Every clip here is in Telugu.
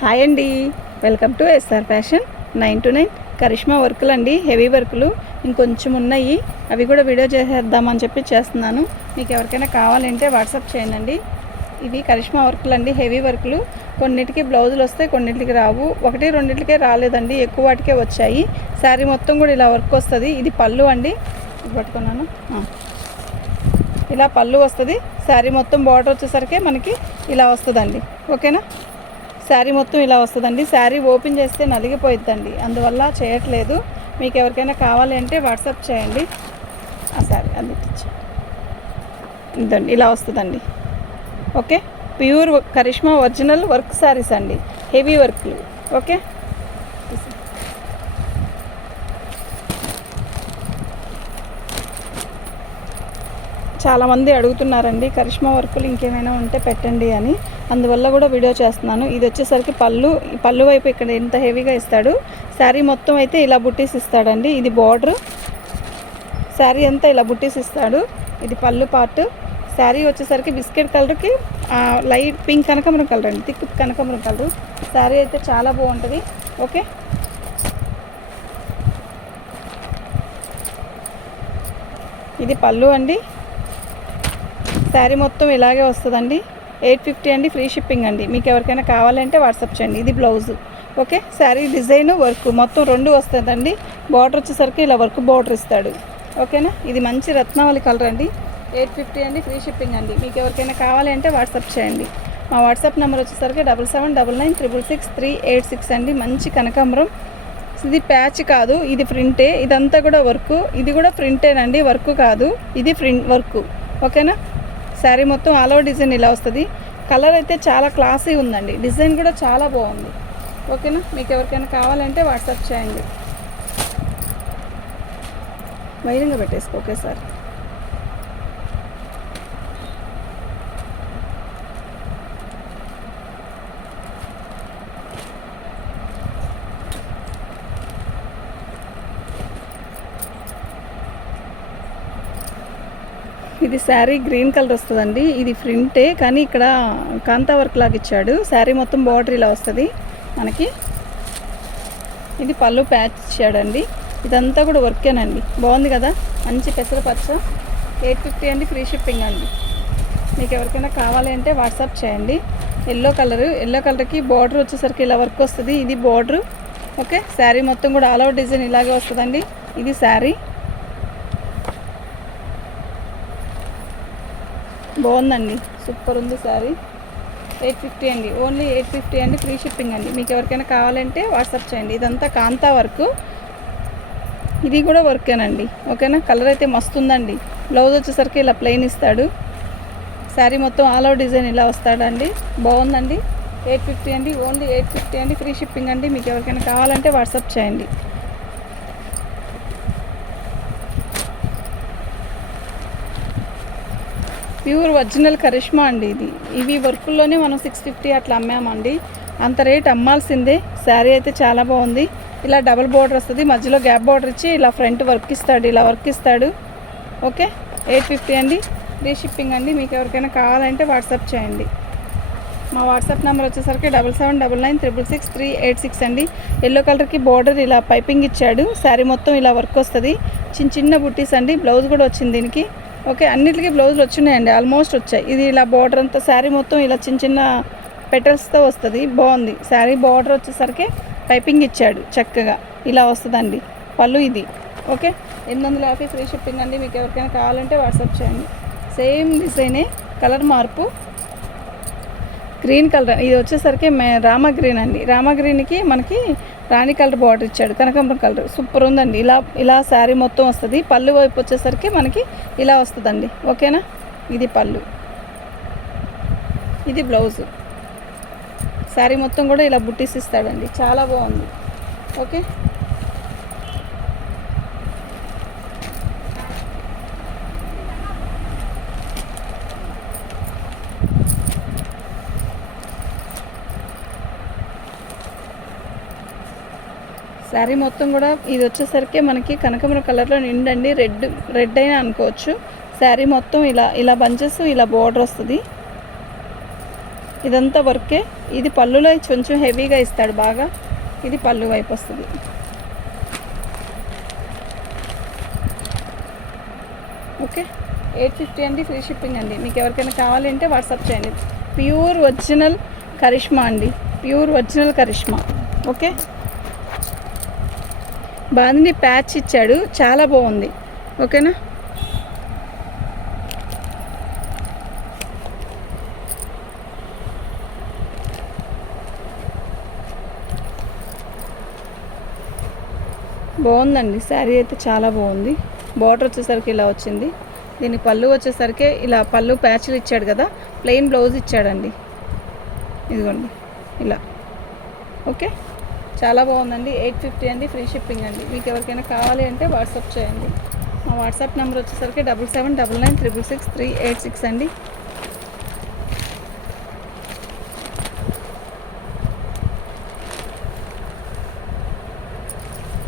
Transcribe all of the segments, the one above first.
హాయ్ అండి. Welcome to SR fashion nine to nine. Karishma వర్కులు అండి హెవీ వర్కులు. ఇంకొంచెం ఉన్నాయి. అవి కూడా వీడియో చేసేద్దామని చెప్పి చేస్తున్నాను. మీకు ఎవరికైనా కావాలంటే వాట్సాప్ చేయండి ఇవి కరిష్మా వర్కులు అండి హెవీ వర్కులు. కొన్నిటికి బ్లౌజులు వస్తాయి కొన్నిటికి రావు. ఒకటి రెండింటికే రాలేదండి. ఎక్కువ వాటికే వచ్చాయి. శారీ మొత్తం కూడా ఇలా వర్క్ వస్తుంది. ఇది పళ్ళు అండి. పట్టుకున్నాను. ఇలా పళ్ళు వస్తుంది. శారీ మొత్తం బార్డర్ వచ్చేసరికి మనకి ఇలా వస్తుందండి. ఓకేనా? శారీ మొత్తం ఇలా వస్తుందండి. శారీ ఓపెన్ చేస్తే నలిగిపోయిద్దండి. అందువల్ల చేయట్లేదు. మీకు ఎవరికైనా కావాలి అంటే వాట్సాప్ చేయండి. ఆ శారీ అందించి ఇదండి ఇలా వస్తుందండి. Okay? Pure Karishma original work saris అండి. హెవీ వర్క్లు. ఓకే? చాలామంది అడుగుతున్నారండి కరిష్మా వర్కులు ఇంకేమైనా ఉంటే పెట్టండి అని. అందువల్ల కూడా వీడియో చేస్తున్నాను. ఇది వచ్చేసరికి పళ్ళు పళ్ళు వైపు ఇక్కడ ఎంత హెవీగా ఇస్తాడు శారీ మొత్తం అయితే ఇలా బుట్టీస్ ఇస్తాడండి. ఇది బార్డర్. శారీ అంతా ఇలా బుట్టీస్ ఇస్తాడు. ఇది పళ్ళు పార్ట్. శారీ వచ్చేసరికి బిస్కెట్ కలర్కి లైట్ పింక్ కనకమరం కలర్ అండి. థిక్ కనకమరం కలర్. శారీ అయితే చాలా బాగుంటుంది. ఓకే? ఇది పళ్ళు అండి. శారీ మొత్తం ఇలాగే వస్తుందండి. ఎయిట్ ఫిఫ్టీ అండి ఫ్రీ షిప్పింగ్ అండి. మీకు ఎవరికైనా కావాలంటే వాట్సాప్ చేయండి. ఇది blouse. Okay? Sari design work. మొత్తం రెండు వస్తుందండి. బార్డర్ వచ్చేసరికి ఇలా వర్క్ బార్డర్ ఇస్తాడు. ఓకేనా? ఇది మంచి రత్నావళి కలర్ అండి. ఎయిట్ ఫిఫ్టీ అండి ఫ్రీ షిప్పింగ్ అండి. మీకు ఎవరికైనా కావాలంటే వాట్సాప్ చేయండి. మా వాట్సాప్ నెంబర్ వచ్చేసరికి double seven double nine triple six three eight six అండి. మంచి కనకాంబరం. ఇది ప్యాచ్ కాదు ఇది ప్రింటే. ఇదంతా కూడా వర్క్. ఇది కూడా ప్రింటేనండి వర్క్ కాదు. ఇది ప్రింట్ వర్క్. ఓకేనా? శారీ మొత్తం ఆల్ ఓవర్ డిజైన్ ఇలా వస్తుంది. కలర్ అయితే చాలా క్లాసీ ఉందండి. డిజైన్ కూడా చాలా బాగుంది. ఓకేనా? మీకు ఎవరికైనా కావాలంటే వాట్సాప్ చేయండి. వైరంగా పెట్టేసుకో ఓకే సార్ ఇది శారీ గ్రీన్ కలర్ వస్తుందండి. ఇది ప్రింటే కానీ ఇక్కడ కాంతా వర్క్ లాగా ఇచ్చాడు. శారీ మొత్తం బార్డర్ ఇలా వస్తుంది మనకి. ఇది పళ్ళు ప్యాచ్ ఇచ్చాడండి. ఇదంతా కూడా వర్కేనండి. బాగుంది కదా? మంచి పెసరపచ్చ ఎయిట్ ఫిఫ్టీ అండి ఫ్రీ షిప్పింగ్ అండి. మీకు ఎవరికైనా కావాలి అంటే వాట్సాప్ చేయండి. ఎల్లో కలర్ ఎల్లో కలర్కి బార్డర్ వచ్చేసరికి ఇలా వర్క్ వస్తుంది. ఇది బార్డర్. ఓకే? శారీ మొత్తం కూడా ఆల్ ఓవర్ డిజైన్ ఇలాగే వస్తుందండి. ఇది శారీ. బాగుందండి. సూపర్ ఉంది సారీ. ఎయిట్ ఫిఫ్టీ అండి. ఓన్లీ ఎయిట్ ఫిఫ్టీ అండి ఫ్రీ షిప్పింగ్ అండి. మీకు ఎవరికైనా కావాలంటే వాట్సాప్ చేయండి. ఇదంతా కాంతా వర్క్. ఇది కూడా వర్కేనండి. ఓకేనా? కలర్ అయితే మస్తు ఉందండి బ్లౌజ్ వచ్చేసరికి ఇలా ప్లెయిన్ ఇస్తాడు. శారీ మొత్తం ఆల్ అవుట్ డిజైన్ ఇలా వస్తాడండి. బాగుందండి. ఎయిట్ ఫిఫ్టీ అండి. ఓన్లీ ఎయిట్ ఫిఫ్టీ అండి. ఫ్రీ షిప్పింగ్ అండి. మీకు ఎవరికైనా కావాలంటే వాట్సాప్ చేయండి. ప్యూర్ ఒరిజినల్ కరిష్మా అండి ఇది. ఇవి వర్కుల్లోనే మనం సిక్స్ ఫిఫ్టీ అట్లా అమ్మామండి. అంత రేట్ అమ్మాల్సిందే. శారీ అయితే చాలా బాగుంది. ఇలా డబల్ బోర్డర్ వస్తుంది. మధ్యలో గ్యాప్ బార్డర్ ఇచ్చి ఇలా ఫ్రంట్ వర్క్ ఇస్తాడు ఇలా వర్క్ ఇస్తాడు. ఓకే? ఎయిట్ ఫిఫ్టీ అండి. ఫ్రీ షిప్పింగ్ అండి. మీకు ఎవరికైనా కావాలంటే వాట్సాప్ చేయండి. మా వాట్సాప్ నెంబర్ వచ్చేసరికి double seven double nine triple six three eight six అండి. ఎల్లో కలర్కి బార్డర్ ఇలా పైపింగ్ ఇచ్చాడు. శారీ మొత్తం ఇలా వర్క్ వస్తుంది. చిన్న చిన్న బుట్టీస్ అండి. బ్లౌజ్ కూడా వచ్చింది దీనికి. ఓకే అన్నిటికీ బ్లౌజులు వచ్చినాయండి ఆల్మోస్ట్ వచ్చాయి. ఇది ఇలా బార్డర్ అంతా శారీ మొత్తం ఇలా చిన్న చిన్న పెటల్స్తో వస్తుంది. బాగుంది. శారీ బార్డర్ వచ్చేసరికి పైపింగ్ ఇచ్చాడు చక్కగా. ఇలా వస్తుందండి. పళ్ళు ఇది. ఓకే ఎనిమిది వందల యాభై ఫ్రీ షిప్పింగ్ అండి. మీకు ఎవరికైనా కావాలంటే వాట్సాప్ చేయండి. సేమ్ డిజైనే కలర్ మార్పు. గ్రీన్ కలర్ ఇది వచ్చేసరికి మే రామ గ్రీన్ అండి. రామ గ్రీన్కి మనకి రాణి కలర్ బార్డర్ ఇచ్చాడు. కనకాంబరం కలర్. సూపర్ ఉందండి. ఇలా ఇలా శారీ మొత్తం వస్తుంది. పళ్ళు వైపు వచ్చేసరికి మనకి ఇలా వస్తుందండి. ఓకేనా? ఇది పళ్ళు. ఇది బ్లౌజు. శారీ మొత్తం కూడా ఇలా బుట్టీస్ ఇస్తాడండి. చాలా బాగుంది. ఓకే? శారీ మొత్తం కూడా ఇది వచ్చేసరికి మనకి కనకమర కలర్లో నిండండి రెడ్ రెడ్ అయినా అనుకోవచ్చు. శారీ మొత్తం ఇలా ఇలా బంచెస్ ఇలా బోర్డర్ వస్తుంది. ఇదంతా వర్కే. ఇది పళ్ళులో కొంచెం హెవీగా ఇస్తాడు బాగా. ఇది పళ్ళు వైపు వస్తుంది. ఓకే. ఎయిట్ ఫిఫ్టీ అండి ఫ్రీ షిప్పింగ్ అండి. మీకు ఎవరికైనా కావాలంటే వాట్సాప్ చేయండి. ప్యూర్ ఒరిజినల్ కరిష్మా అండి. Pure original Karishma. Okay. Bandhani patch ఇచ్చాడు. చాలా బాగుంది. ఓకేనా? బాగుందండి. శారీ అయితే చాలా బాగుంది. బార్డర్ వచ్చేసరికి ఇలా వచ్చింది. దీని పళ్ళు వచ్చేసరికి ఇలా పళ్ళు ప్యాచ్లు ఇచ్చాడు కదా. ప్లెయిన్ బ్లౌజ్ ఇచ్చాడండి. ఇదిగోండి. ఇలా. ఓకే? చాలా బాగుందండి. ఎయిట్ ఫిఫ్టీ అండి ఫ్రీ షిప్పింగ్ అండి. మీకు ఎవరికైనా కావాలి అంటే వాట్సాప్ చేయండి. మా వాట్సాప్ నెంబర్ వచ్చేసరికి double seven double nine triple six three eight six అండి.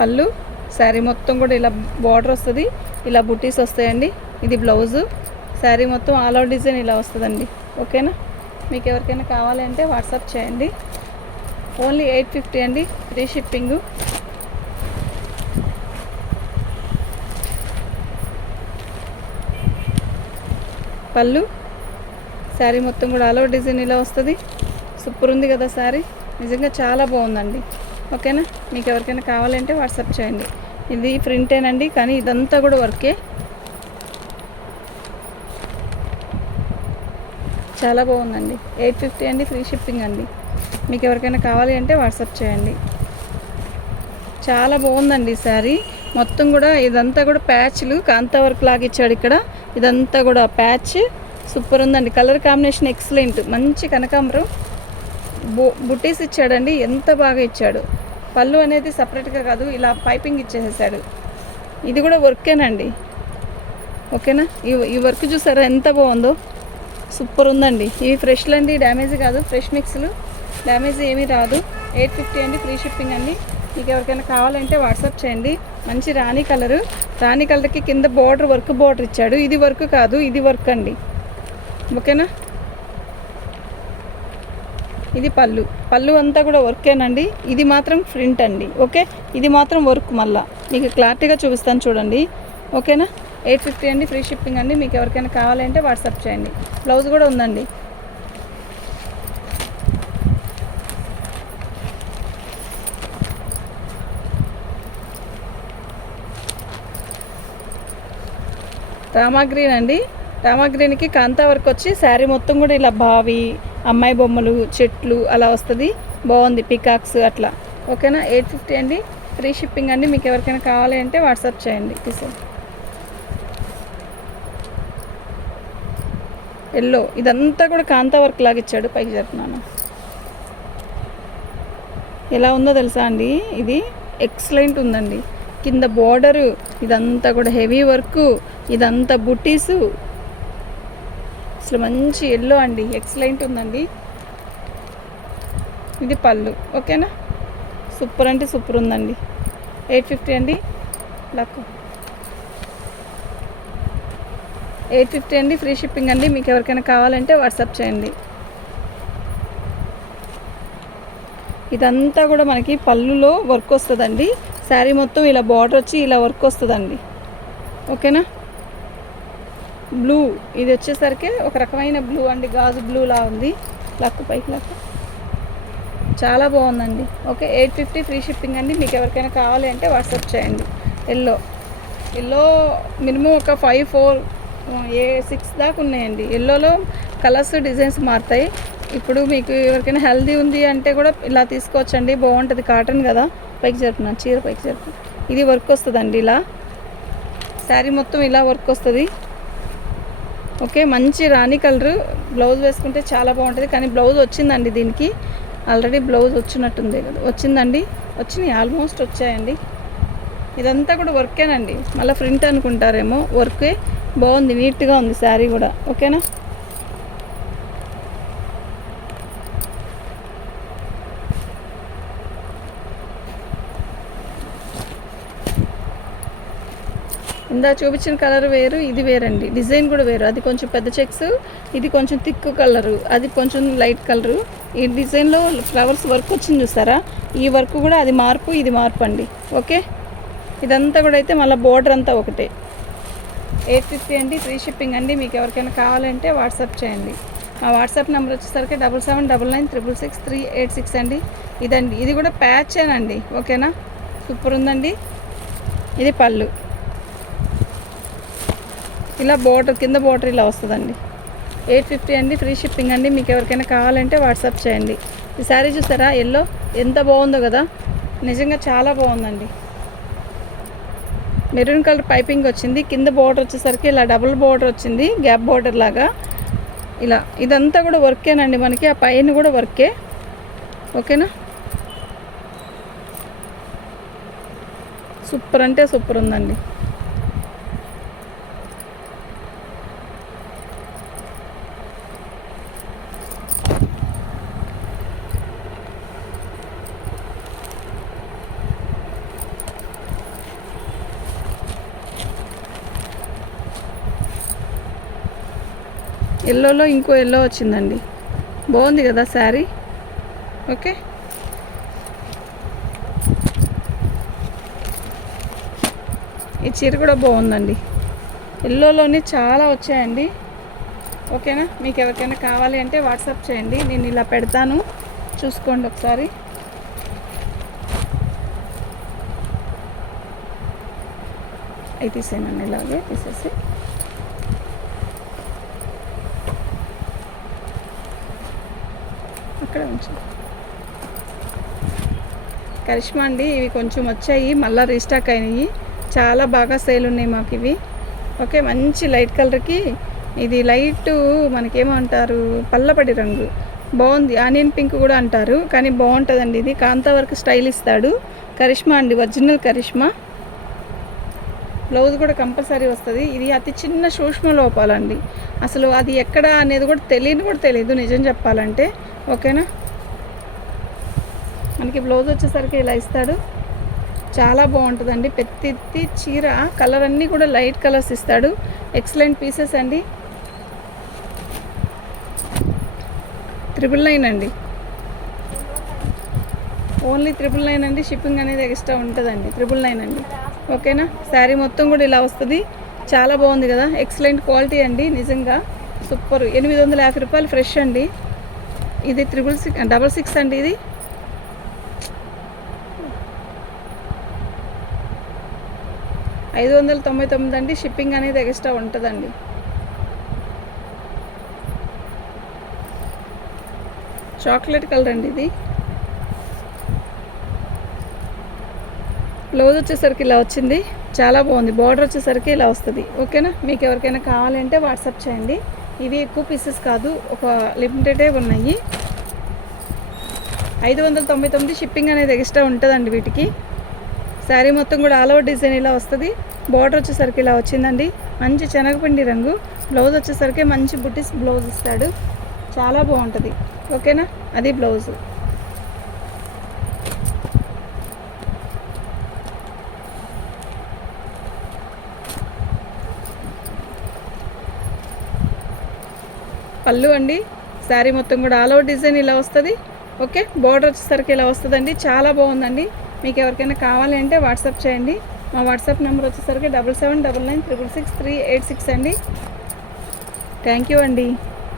పళ్ళు శారీ మొత్తం కూడా ఇలా బార్డర్ వస్తుంది. ఇలా బుటీస్ వస్తాయండి. ఇది బ్లౌజు. శారీ మొత్తం ఆల్ అవుట్ డిజైన్ ఇలా వస్తుందండి. ఓకేనా? మీకు ఎవరికైనా కావాలంటే వాట్సాప్ చేయండి. ఓన్లీ ఎయిట్ ఫిఫ్టీ అండి ఫ్రీ షిప్పింగు. పళ్ళు శారీ మొత్తం కూడా అలో డిజైన్ ఇలా వస్తుంది. సూపర్ ఉంది కదా శారీ. నిజంగా చాలా బాగుందండి. ఓకేనా? మీకు ఎవరికైనా కావాలంటే వాట్సాప్ చేయండి. ఇది ప్రింటేనండి కానీ ఇదంతా కూడా వర్కే చాలా బాగుందండి. ఎయిట్ ఫిఫ్టీ అండి ఫ్రీ షిప్పింగ్ అండి. మీకు ఎవరికైనా కావాలి అంటే వాట్సాప్ చేయండి. చాలా బాగుందండి ఈ శారీ. మొత్తం కూడా ఇదంతా కూడా ప్యాచ్లు కాంతా వర్క్ లాగా ఇచ్చాడు ఇక్కడ. ఇదంతా కూడా ప్యాచ్. సూపర్ ఉందండి. Colour combination excellent. మంచి కనకాంబరం. బు బుట్టీస్ ఇచ్చాడండి. ఎంత బాగా ఇచ్చాడు. పళ్ళు అనేది సపరేట్గా కాదు ఇలా పైపింగ్ ఇచ్చేసేసాడు. ఇది కూడా వర్కేనండి. ఓకేనా? ఈ ఈ వర్క్ చూసారా ఎంత బాగుందో? సూపర్ ఉందండి. ఇవి ఫ్రెష్లు అండి డ్యామేజ్ కాదు ఫ్రెష్ మిక్స్లు. డ్యామేజ్ ఏమీ రాదు. ఎయిట్ ఫిఫ్టీ అండి ఫ్రీ షిప్పింగ్ అండి. మీకు ఎవరికైనా కావాలంటే వాట్సాప్ చేయండి. మంచి రాణి కలరు. రాణి కలర్కి కింద బోర్డర్ వర్క్ బార్డర్ ఇచ్చాడు. ఇది వర్క్ కాదు ఇది వర్క్ అండి. ఓకేనా? ఇది పళ్ళు. పళ్ళు అంతా కూడా వర్కేనండి. ఇది మాత్రం ప్రింట్ అండి. ఓకే? ఇది మాత్రం వర్క్ మళ్ళా. మీకు క్లారిటీగా చూపిస్తాను చూడండి. ఓకేనా? ఎయిట్ ఫిఫ్టీ అండి ఫ్రీ షిప్పింగ్ అండి. మీకు ఎవరికైనా కావాలంటే వాట్సాప్ చేయండి. బ్లౌజ్ కూడా ఉందండి. రామా గ్రీన్ అండి. రామా గ్రీన్కి కాంతా వర్క్ వచ్చి శారీ మొత్తం కూడా ఇలా బావి అమ్మాయి బొమ్మలు చెట్లు అలా వస్తుంది. బాగుంది పికాక్స్ అట్లా. ఓకేనా? ఎయిట్ ఫిఫ్టీ అండి. ఫ్రీ షిప్పింగ్ అండి. మీకు ఎవరికైనా కావాలి అంటే వాట్సాప్ చేయండి. తీసే ఎల్లో ఇదంతా కూడా కాంతా వర్క్ లాగా ఇచ్చాడు. పైకి చెప్తున్నాను ఎలా ఉందో తెలుసా అండి? ఇది ఎక్సలెంట్ ఉందండి. కింద బోర్డరు ఇదంతా కూడా హెవీ వర్క్ ఇదంతా బుట్టీసు అసలు మంచి ఎల్లో అండి ఎక్సలెంట్ ఉందండి. ఇది పళ్ళు ఓకేనా సూపర్ అంటే సూపర్ ఉందండి. ఎయిట్ ఫిఫ్టీ అండి? లక్ ఎయిట్ ఫిఫ్టీ అండి ఫ్రీ షిప్పింగ్ అండి. మీకు ఎవరికైనా కావాలంటే వాట్సాప్ చేయండి. ఇదంతా కూడా మనకి పళ్ళులో వర్క్ వస్తుందండి. శారీ మొత్తం ఇలా బార్డర్ వచ్చి ఇలా వర్క్ వస్తుందండి. ఓకేనా? బ్లూ ఇది వచ్చేసరికి ఒక రకమైన బ్లూ అండి. గాజు బ్లూ లా ఉంది. లక్కు పైకి లక్ చాలా బాగుందండి. Okay eight fifty free shipping అండి. మీకు ఎవరికైనా కావాలి అంటే వాట్సాప్ చేయండి. ఎల్లో. ఎల్లో మినిమం ఒక ఫైవ్ ఫోర్ ఏ సిక్స్ దాకా ఉన్నాయండి. ఎల్లోలో కలర్స్ డిజైన్స్ మారుతాయి. ఇప్పుడు మీకు ఎవరికైనా హెల్దీ ఉంది అంటే కూడా ఇలా తీసుకోవచ్చండి. బాగుంటుంది కాటన్ కదా. పైకి జరుపుతున్నాను చీర పైకి జరుపు. ఇది వర్క్ వస్తుందండి ఇలా. శారీ మొత్తం ఇలా వర్క్ వస్తుంది. ఓకే మంచి రాణి కలర్ బ్లౌజ్ వేసుకుంటే చాలా బాగుంటుంది. కానీ బ్లౌజ్ వచ్చిందండి దీనికి. ఆల్రెడీ బ్లౌజ్ వచ్చినట్టుంది. కదా వచ్చిందండి. వచ్చినాయి. ఆల్మోస్ట్ వచ్చాయండి. ఇదంతా కూడా వర్కేనండి మళ్ళీ ప్రింట్ అనుకుంటారేమో. వర్కే బాగుంది. నీట్గా ఉంది. శారీ కూడా. ఓకేనా ఇందా చూపించిన కలర్ వేరు ఇది వేరండి. డిజైన్ కూడా వేరు. అది కొంచెం పెద్ద చెక్స్ ఇది కొంచెం థిక్ కలరు. అది కొంచెం లైట్ కలరు. ఈ డిజైన్లో ఫ్లవర్స్ వర్క్ వచ్చింది చూసారా? ఈ వర్క్ కూడా అది మార్పు ఇది మార్పు అండి. ఓకే? ఇదంతా కూడా అయితే మళ్ళీ బోర్డర్ అంతా ఒకటే. ఎయిట్ ఫిఫ్టీ అండి ఫ్రీ షిప్పింగ్ అండి. మీకు ఎవరికైనా కావాలంటే వాట్సాప్ చేయండి. మా వాట్సాప్ నెంబర్ వచ్చేసరికి double seven double nine triple six three eight six అండి. ఇదండి. ఇది కూడా ప్యాచేనండి ఓకేనా? సూపర్ ఉందండి. ఇది పళ్ళు. ఇలా బోర్డర్ కింద బోర్డర్ ఇలా వస్తుందండి. ఎయిట్ ఫిఫ్టీ అండి ఫ్రీ షిప్పింగ్ అండి. మీకు ఎవరికైనా కావాలంటే వాట్సాప్ చేయండి. ఈ శారీ చూసారా? ఎల్లో. ఎంత బాగుందో కదా. నిజంగా చాలా బాగుందండి. మెరూన్ కలర్ పైపింగ్ వచ్చింది. కింద బోర్డర్ వచ్చేసరికి ఇలా డబుల్ బోర్డర్ వచ్చింది. గ్యాప్ బోర్డర్ లాగా. ఇలా. ఇదంతా కూడా వర్కేనండి మనకి. ఆ పైన కూడా వర్కే. ఓకేనా? సూపర్ అంటే సూపర్ ఉందండి. ఎల్లోలో ఇంకో ఎల్లో వచ్చిందండి. బాగుంది కదా శారీ? ఓకే. ఈ చీర కూడా బాగుందండి. ఎల్లోలోనే చాలా వచ్చాయండి. ఓకేనా? మీకు ఎవరికైనా కావాలి అంటే వాట్సాప్ చేయండి. నేను ఇలా పెడతాను. చూసుకోండి ఒకసారి. అవి తీసేనండి ఇలాగే తీసేసి. అక్కడ ఉంచు. కరిష్మా అండి ఇవి కొంచెం వచ్చాయి మళ్ళీ రీస్టాక్ అయినాయి. చాలా బాగా సేల్ ఉన్నాయి మాకు ఇవి. ఓకే మంచి లైట్ కలర్కి ఇది లైట్ మనకేమంటారు పల్లపడి రంగు. బాగుంది ఆనియన్ పింక్ కూడా అంటారు కానీ బాగుంటుందండి ఇది. కాంతా వరకు స్టైల్ ఇస్తాడు. కరిష్మా అండి ఒరిజినల్ కరిష్మా. బ్లౌజ్ కూడా కంపల్సరీ వస్తుంది. ఇది అతి చిన్న సూక్ష్మ లోపాలండి అసలు అది ఎక్కడ అనేది కూడా తెలియని కూడా తెలియదు నిజం చెప్పాలంటే. ఓకేనా? మనకి బ్లౌజ్ వచ్చేసరికి ఇలా ఇస్తాడు. చాలా బాగుంటుందండి. ప్రతి చీర కలర్ అన్నీ కూడా లైట్ కలర్స్ ఇస్తాడు. ఎక్సలెంట్ పీసెస్ అండి. త్రిబుల్ నైన్ అండి. ఓన్లీ త్రిబుల్ నైన్ అండి. షిప్పింగ్ అనేది ఎక్స్ట్రా ఉంటుందండి. త్రిబుల్ నైన్ అండి. ఓకేనా? శారీ మొత్తం కూడా ఇలా వస్తుంది. చాలా బాగుంది కదా. ఎక్సలెంట్ క్వాలిటీ అండి నిజంగా. సూపర్ ఎనిమిది వందల యాభై రూపాయలు ఫ్రెష్ అండి. ఇది త్రిబుల్ సిక్స్ డబల్ సిక్స్ అండి ఇది. ఐదు వందల తొంభై తొమ్మిది అండి షిప్పింగ్ అనేది ఎక్స్ట్రా ఉంటుందండి. చాక్లెట్ కలర్ అండి ఇది. బ్లౌజ్ వచ్చేసరికి ఇలా వచ్చింది. చాలా బాగుంది. బార్డర్ వచ్చేసరికి ఇలా వస్తుంది. ఓకేనా మీకు ఎవరికైనా కావాలంటే వాట్సాప్ చేయండి. ఇవి ఎక్కువ పీసెస్ కాదు. ఒక లిమిటెడే ఉన్నాయి. ఐదు వందల తొంభై తొమ్మిది షిప్పింగ్ అనేది ఎక్స్ట్రా ఉంటుందండి వీటికి. శారీ మొత్తం కూడా ఆల్ ఓవర్ డిజైన్ ఇలా వస్తుంది. బార్డర్ వచ్చేసరికి ఇలా వచ్చిందండి. మంచి శనగపిండి రంగు. బ్లౌజ్ వచ్చేసరికి మంచి బుట్టిస్ బ్లౌజ్ ఇస్తాడు. చాలా బాగుంటుంది. ఓకేనా అది బ్లౌజ్ పళ్ళు అండి. శారీ మొత్తం కూడా ఆల్ ఓవర్ డిజైన్ ఇలా వస్తుంది. ఓకే బార్డర్ వచ్చేసరికి ఇలా వస్తుందండి. చాలా బాగుందండి. మీకు ఎవరికైనా కావాలి అంటే వాట్సాప్ చేయండి. మా వాట్సాప్ నెంబర్ వచ్చేసరికి double seven double nine triple six three eight six అండి. థ్యాంక్ యూ అండి.